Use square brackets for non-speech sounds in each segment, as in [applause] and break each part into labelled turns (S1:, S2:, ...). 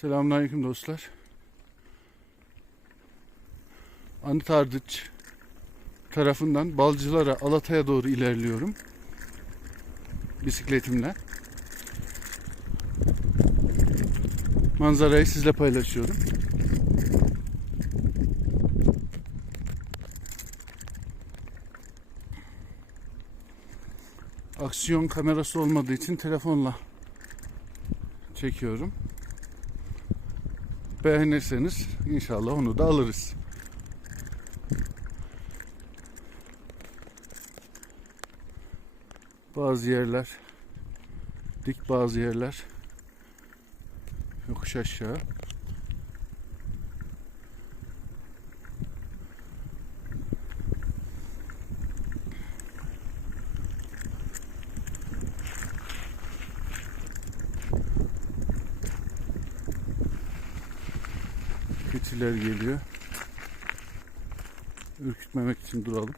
S1: Selamünaleyküm dostlar. Anıt Ardıç tarafından Balcılara, Alatay'a doğru ilerliyorum. Bisikletimle. Manzarayı sizle paylaşıyorum. Aksiyon kamerası olmadığı için telefonla çekiyorum. Beğenirseniz inşallah onu da alırız. Bazı yerler dik bazı yerler yokuş aşağı. Geliyor. Ürkütmemek için duralım.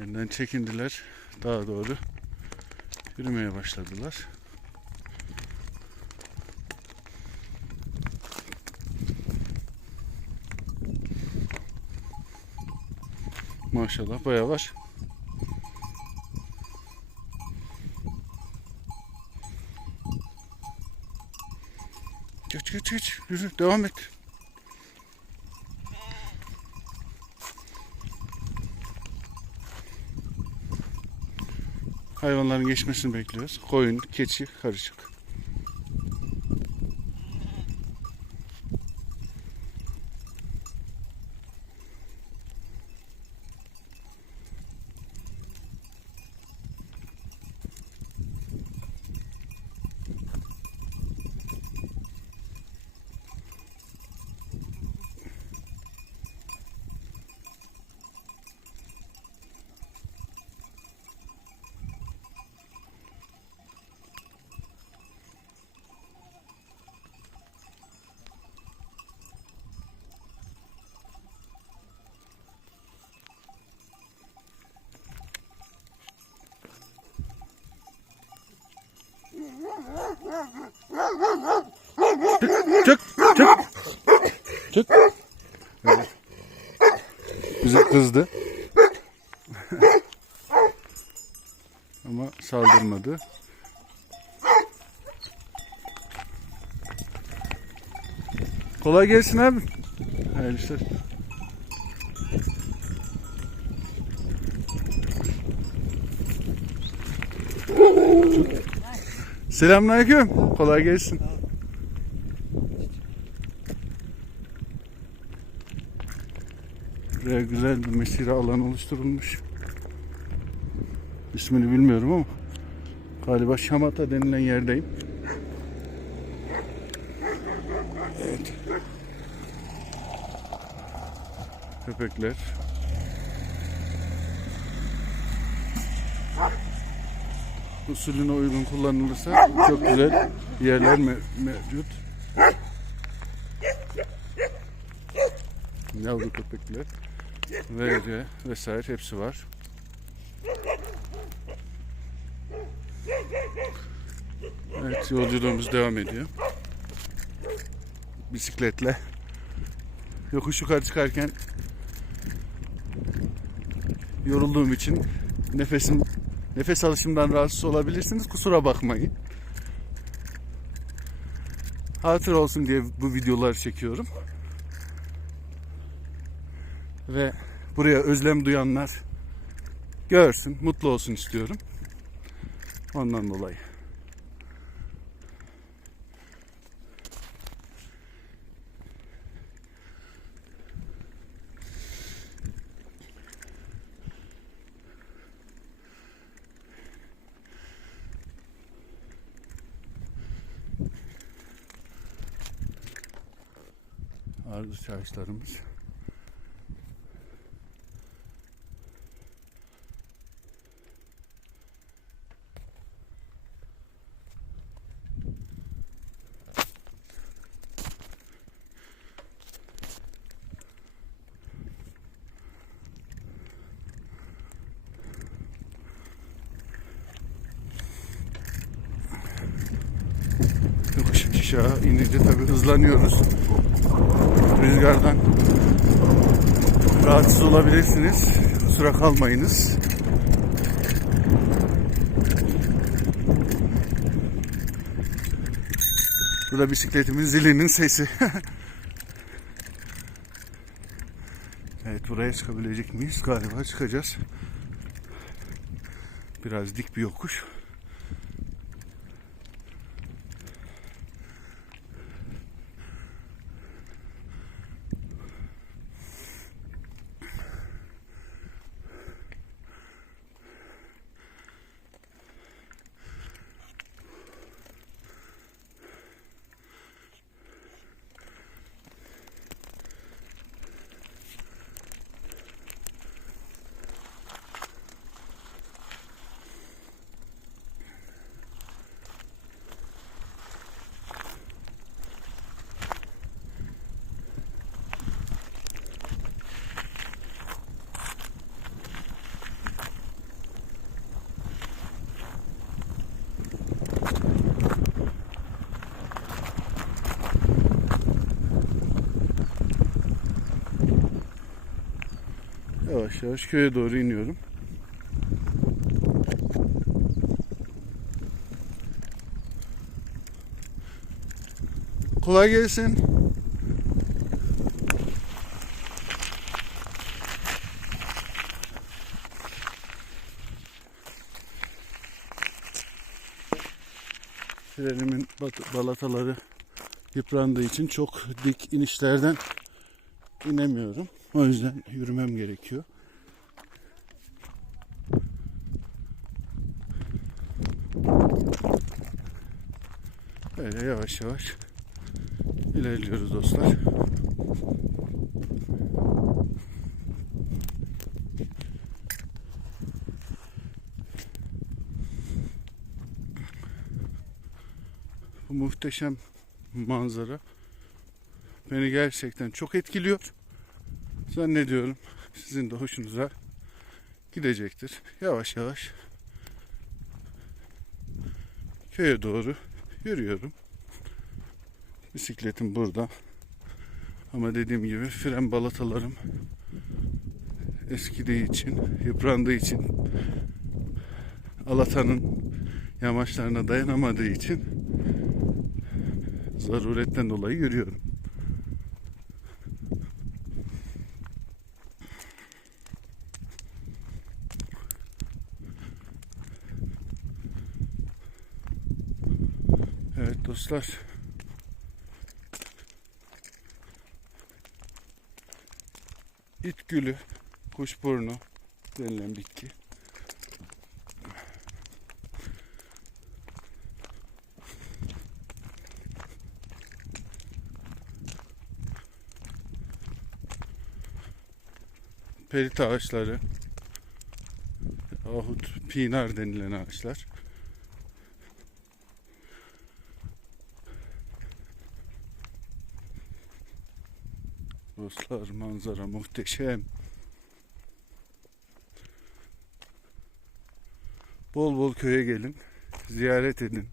S1: Benden çekindiler. Daha doğru yürümeye başladılar. Maşallah bayağı var. Geç geç geç yürü devam et. Hayvanların geçmesini bekliyoruz. Koyun, keçi karışık. Çık, çık. Çık. Evet. Bize kızdı. Ama saldırmadı. Kolay gelsin abi. Hayırlı işler. Selamünaleyküm. Kolay gelsin. Buraya güzel bir mesire alanı oluşturulmuş. İsmini bilmiyorum ama galiba Şamata denilen yerdeyim. Evet. Köpekler. Usulüne uygun kullanılırsa çok güzel yerler me- mevcut. Yavru köpekler. VC vesaire hepsi var. Evet yolculuğumuz devam ediyor. Bisikletle. Yokuş yukarı çıkarken yorulduğum için nefesim nefes alışımdan rahatsız olabilirsiniz. Kusura bakmayın. Hatır olsun diye bu videoları çekiyorum. Ve buraya özlem duyanlar görsün, mutlu olsun istiyorum. Ondan dolayı. Ağaç ağaçlarımız. yokuşun aşağı inince tabi hızlanıyoruz. Rüzgardan rahatsız olabilirsiniz. Kusura kalmayınız. Bu da bisikletimin zilinin sesi. [laughs] evet buraya çıkabilecek miyiz? Galiba çıkacağız. Biraz dik bir yokuş. Yavaş yavaş köye doğru iniyorum. Kolay gelsin. Frenimin balataları yıprandığı için çok dik inişlerden inemiyorum. O yüzden yürümem gerekiyor. Yavaş yavaş ilerliyoruz dostlar. Bu muhteşem manzara beni gerçekten çok etkiliyor. Zannediyorum sizin de hoşunuza gidecektir. Yavaş yavaş köye doğru yürüyorum. Bisikletim burada. Ama dediğim gibi fren balatalarım eskidiği için, yıprandığı için Alatan'ın yamaçlarına dayanamadığı için zaruretten dolayı yürüyorum. Evet dostlar. İt gülü, kuşburnu denilen bitki. Perit ağaçları, ahut pinar denilen ağaçlar. Dostlar manzara muhteşem. Bol bol köye gelin. Ziyaret edin.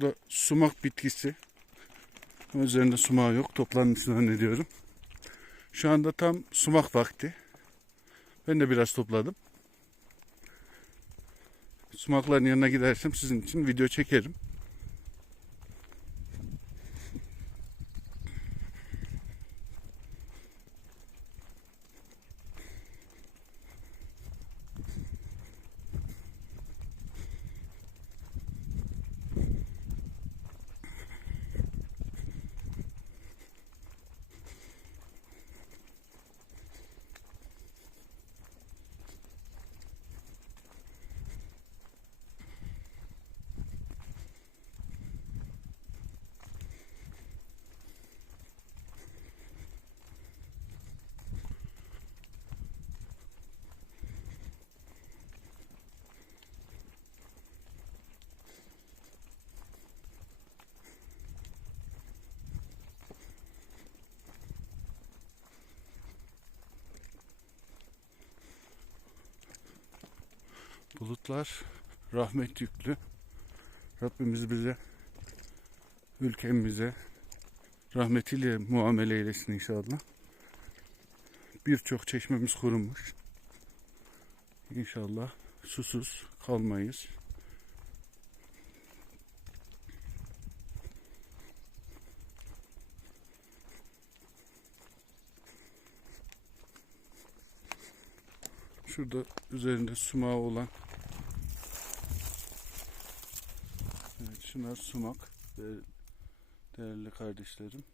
S1: Bu da sumak bitkisi. Üzerinde sumağı yok. Toplanmasını zannediyorum. Şu anda tam sumak vakti. Ben de biraz topladım. Sumakların yanına gidersem sizin için video çekerim. Bulutlar rahmet yüklü. Rabbimiz bize, ülkemize rahmetiyle muamele eylesin inşallah. Birçok çeşmemiz kurumuş. İnşallah susuz kalmayız. Şurada üzerinde sumağı olan Evet şunlar sumak Değer- değerli kardeşlerim.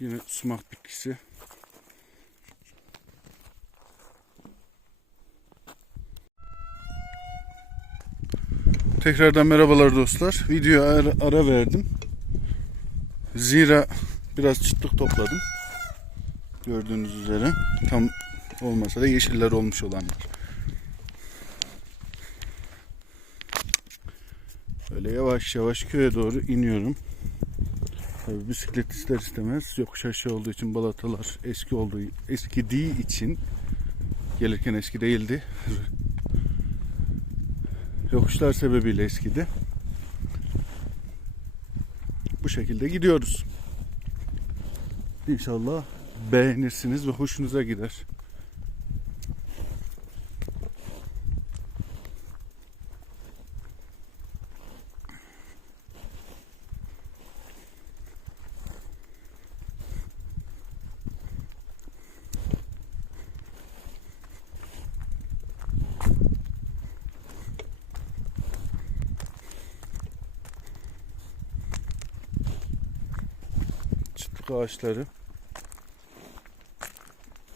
S1: Yine sumak bitkisi. Tekrardan merhabalar dostlar. Videoya ara, ara verdim. Zira biraz çıtlık topladım. Gördüğünüz üzere. Tam olmasa da yeşiller olmuş olanlar. Yavaş yavaş köye doğru iniyorum. Tabii bisiklet ister istemez yokuş aşağı olduğu için balatalar eski olduğu eskidiği için gelirken eski değildi. Yokuşlar sebebiyle eskidi. Bu şekilde gidiyoruz. İnşallah beğenirsiniz ve hoşunuza gider. çıtlık ağaçları,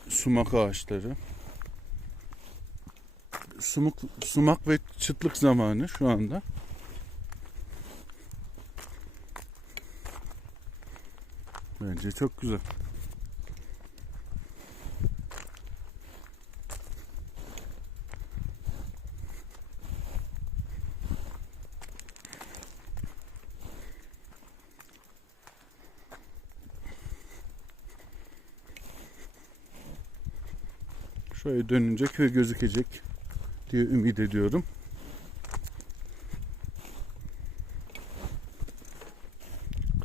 S1: sumak ağaçları. Sumuk, sumak ve çıtlık zamanı şu anda. Bence çok güzel. Şöyle dönünce köy gözükecek diye ümit ediyorum.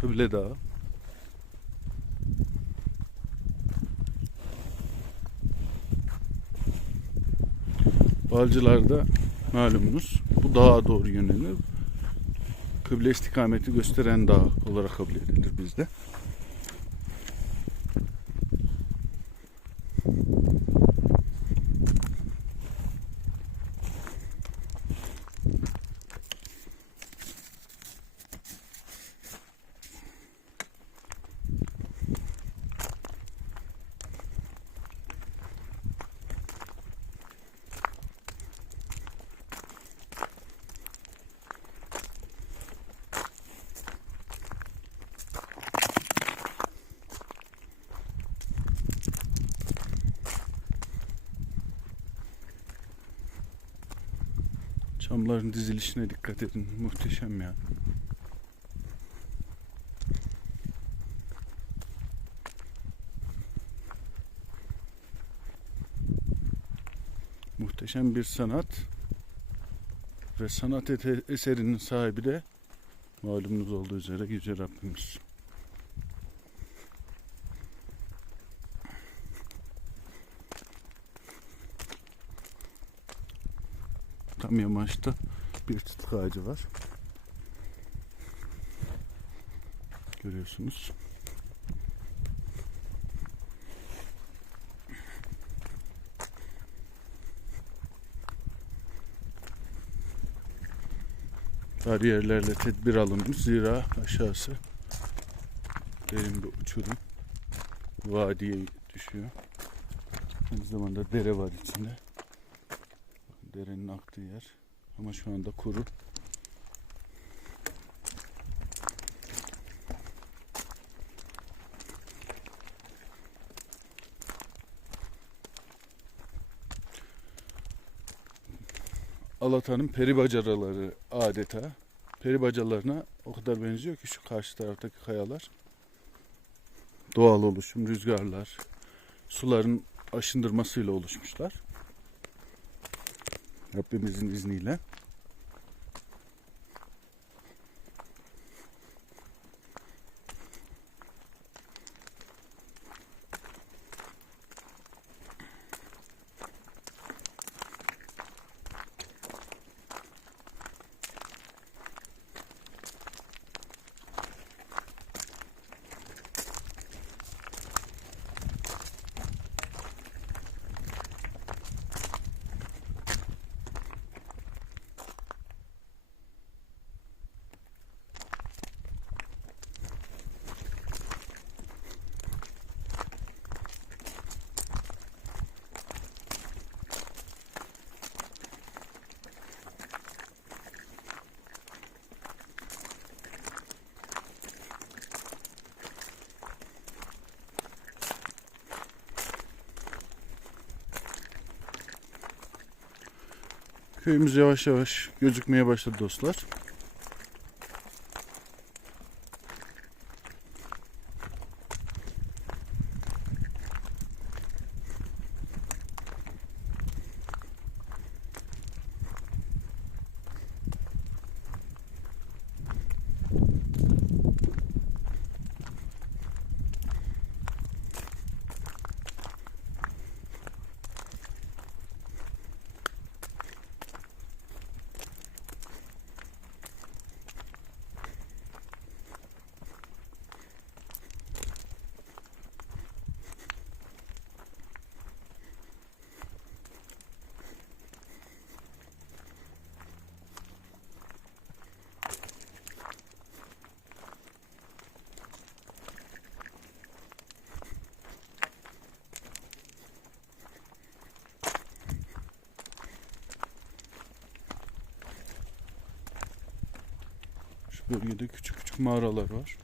S1: Kıble Dağı. Balcılar'da malumunuz bu dağa doğru yönelir. Kıble istikameti gösteren dağ olarak kabul edilir bizde. Çamların dizilişine dikkat edin. Muhteşem ya. Muhteşem bir sanat ve sanat eserinin sahibi de malumunuz olduğu üzere Yüce Rabbimiz. Tam yamaçta bir çıtık ağacı var. Görüyorsunuz. Bariyerlerle tedbir alınmış. Zira aşağısı derin bir uçurum. Vadiye düşüyor. Aynı zamanda dere var içinde. Derenin aktığı yer. Ama şu anda kuru. Alatan'ın peri bacaraları adeta. Peri bacalarına o kadar benziyor ki şu karşı taraftaki kayalar. Doğal oluşum, rüzgarlar, suların aşındırmasıyla oluşmuşlar. Rabbimizin izniyle. Köyümüz yavaş yavaş gözükmeye başladı dostlar. Bölgede küçük küçük mağaralar var.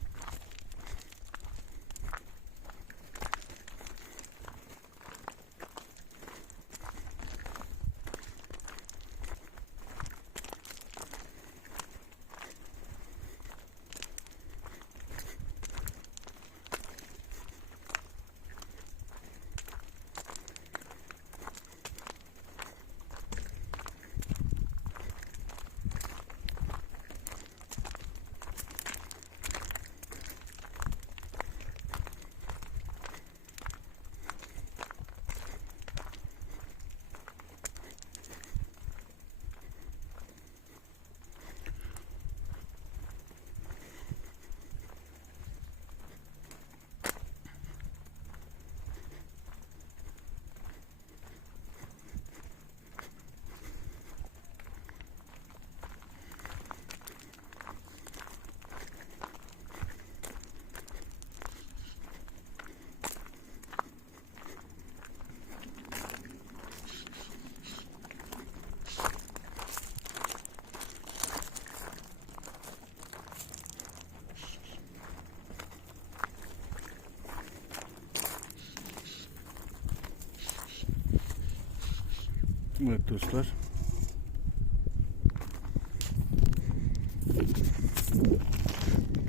S1: Evet dostlar.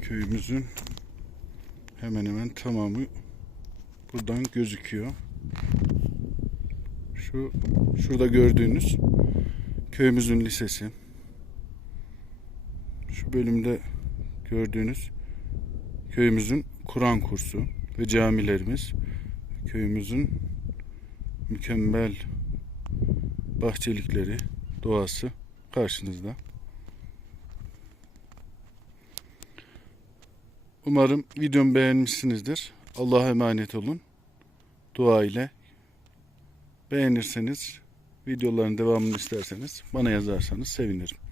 S1: Köyümüzün hemen hemen tamamı buradan gözüküyor. Şu şurada gördüğünüz köyümüzün lisesi. Şu bölümde gördüğünüz köyümüzün Kur'an kursu ve camilerimiz. Köyümüzün mükemmel bahçelikleri, doğası karşınızda. Umarım videomu beğenmişsinizdir. Allah'a emanet olun. Dua ile beğenirseniz videoların devamını isterseniz bana yazarsanız sevinirim.